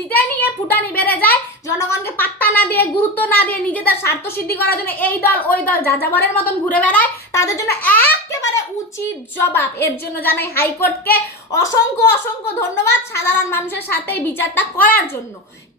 জিতে নিয়ে ফুটানি বেড়ে যায়। জনগণকে পাত্তা না দিয়ে, গুরুত্ব না দিয়ে নিজেদের স্বার্থ সিদ্ধি করার জন্য এই দল, ওই দল যাযাবরের মতন ঘুরে বেড়ায়। তাদের জন্য একেবারে উচিত জবাব। এর জন্য জানাই হাইকোর্টকে অসংখ্য অসংখ্য ধন্যবাদ সাধারণ মানুষের সাথে বিচারটা করার জন্য।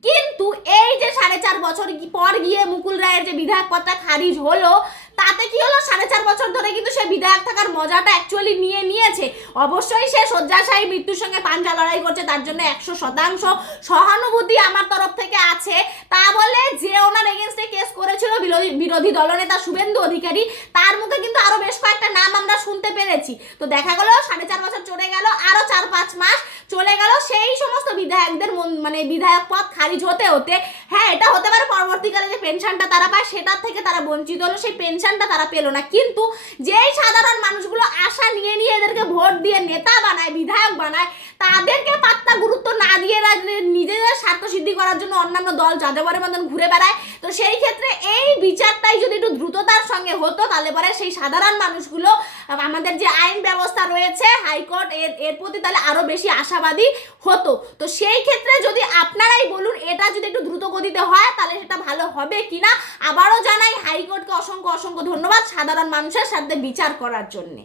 কিন্তু এই যে সাড়ে চার বছর পর গিয়ে মুকুল রায়ের যে বিধায়ক পদটা খারিজ হলো, তাতে কি হলো সাড়ে চার বছর ধরে কিন্তু সে বিধায়ক থাকার মজাটা অ্যাকচুয়ালি নিয়ে নিয়েছে। অবশ্যই সে শয্যাশায়ী মৃত্যুর সঙ্গে পাঞ্জা লড়াই করছে, তার জন্য একশো শতাংশ সহানুভূতি আমার তরফ থেকে আছে। তা বলে যে ওনার এগেনস্টে কেস করেছিল বিরোধী বিরোধী দলনেতা শুভেন্দু অধিকারী, তার মুখে কিন্তু আরও বেশ কয়েকটা নাম আমরা শুনতে পেরেছি। তো দেখা গেল, সাড়ে চার বছর চলে গেল, আরও চার পাঁচ মাস চলে গেল, সেই সমস্ত বিধায়কদের মন- বিধায়ক পদ খারিজ হতে হতে। হ্যাঁ এটা পরবর্তীকালে যে পেনশনটা তারা পায়, সেটার থেকে তারা বঞ্চিত হলো। সেই পেনশনটা তারা পেল না। কিন্তু যেই সাধারণ মানুষগুলো আশা নিয়ে নিয়ে এদেরকে ভোট দিয়ে নেতা বানায়, বিধায়ক বানায়, তাদেরকে পাত্তা গুরুত্ব না দিয়ে নিজেদের স্বার্থ সিদ্ধি করার জন্য অন্যান্য দল যাযাবরের মতন ঘুরে বেড়ায়, তো সেই ক্ষেত্রে এই বিচারটাই যদি একটু দ্রুততার সঙ্গে হতো, তাহলে পরে সেই সাধারণ মানুষগুলো, আমাদের যে আইন ব্যবস্থা রয়েছে, হাইকোর্ট, এর এর প্রতি তাহলে আরও বেশি আশাবাদী হতো। তো সেই ক্ষেত্রে যদি আপনারাই বলুন, এটা যদি একটু দ্রুত গতিতে হয় তাহলে সেটা ভালো হবে কিনা? আবারও জানাই, হাইকোর্টকে অসংখ্য অসংখ্য ধন্যবাদ সাধারণ মানুষের সাথে বিচার করার জন্যে।